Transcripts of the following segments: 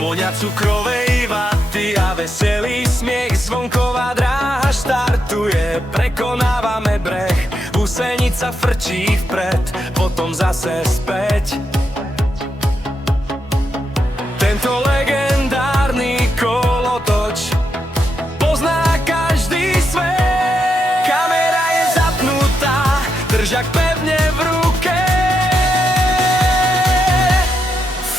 Vôňa cukrovej vaty a veselý smiech. Zvonková dráha štartuje, prekonávame breh. Husenica frčí vpred, potom zase späť. Tento legendárny kolotoč pozná každý svet. Kamera je zapnutá, držak pevne v ruke.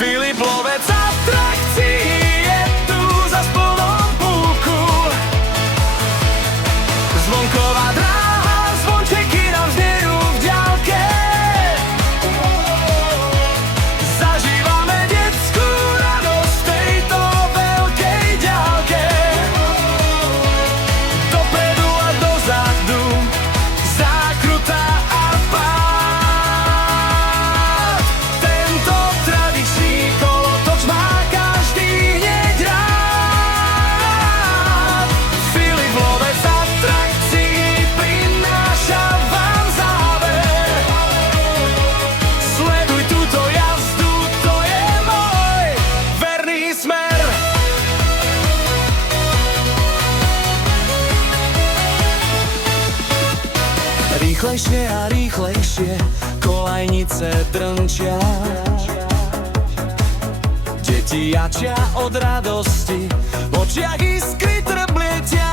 Filip lovec atrakcií je tu za plnom púku. Zvonková dráha, zvončeky nám znejú v diaľke. Zažívame detskú radosť tejto veľkej diaľke. Dopredu a dozadu, zákruta a pád. Tento tradičný kolotoč má každý hneď rád. Filip lovec atrakcií prináša vám záver. Sleduj túto jazdu, to je môj verný smer. Rýchlejšie a rýchlejšie kolajnice drnčia. Deti jačia od radosti, v očiach iskry trblietia.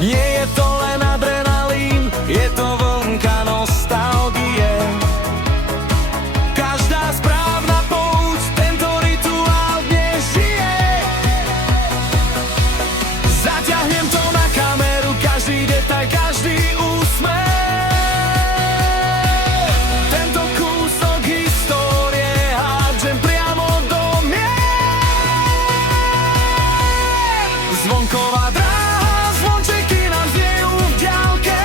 Nie je to len adrenalín, je to vlnka nostalgie. Každá správna pouť tento rituál dnes žije. Zaťahnem to na kameru, každý detail, každý úsmev. Tento kúsok histórie hádžem priamo do mier. Zvonková dráha, zvončeky nám znejú v diaľke.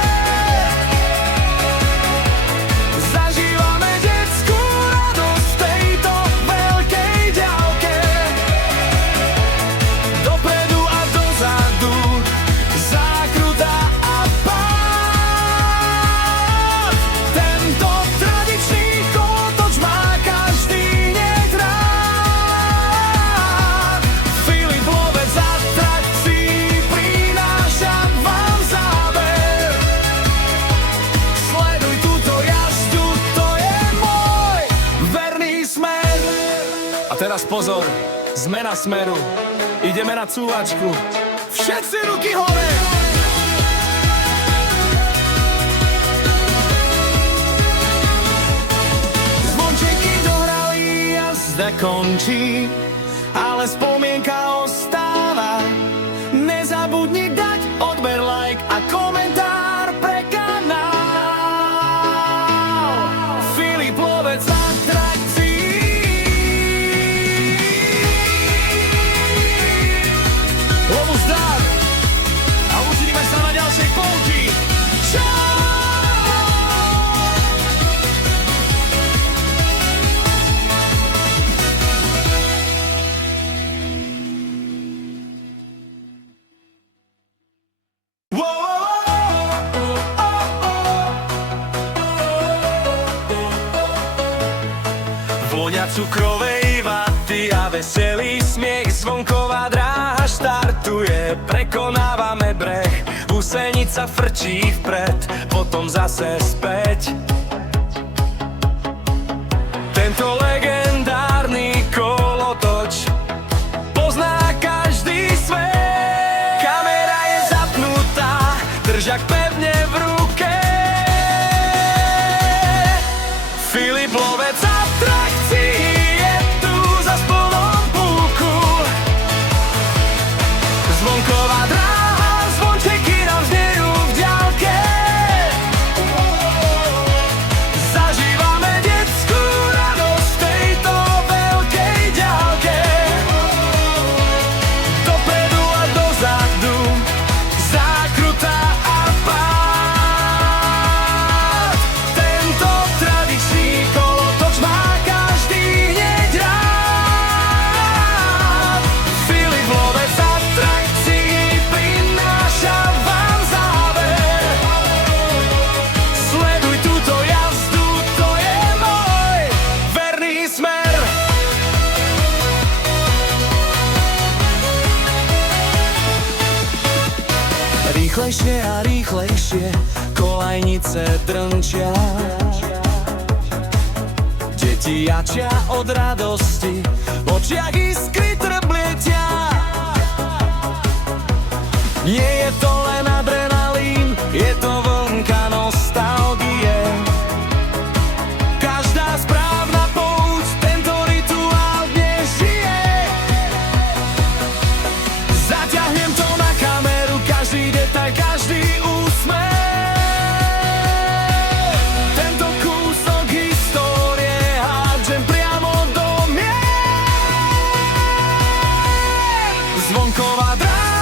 Zažívame detskú radosť tejto veľkej diaľke. Dopredu a dozadu, zákruta a pád. Tento tradičný kolotoč má každý hneď rád. Filip lovec atrakcií prináša vám záver. Sleduj túto jazdu, to je môj verný smer. A teraz pozor, zmena smeru. Ideme na cúvačku. Všetci ruky hore! Zvončeky dohrali, jazda končí, ale spomienka ostáva. Nezabudni dať odber, like a komentár pre kanál. Filip lovec atrakcií. Lovu zdar a uvidíme sa na ďalšej pouti. Čau! Vôňa cukrovej vaty a veselý smiech. Zvonková dráha štartuje, prekonávame breh. Husenica frčí vpred, potom zase späť. Tento legendárny kolotoč pozná každý svet. Kamera je zapnutá, držak pevne v ruke. Filip lovec atrakcií je tu za plnom púku. Zvonková dráha, zvončeky nám znejú v diaľke. Rýchlejšie a rýchlejšie kolajnice drnčia. Deti jačia od radosti, v očiach iskry trblietia. Nie je to len adrenalín, je to vlnka nostalgie. Každá správna pouť tento rituál dnes žije. Zaťahnem to na kameru, každý detail, každý úsmev. Tento kúsok histórie hádžem priamo do mier. Zvonková dráha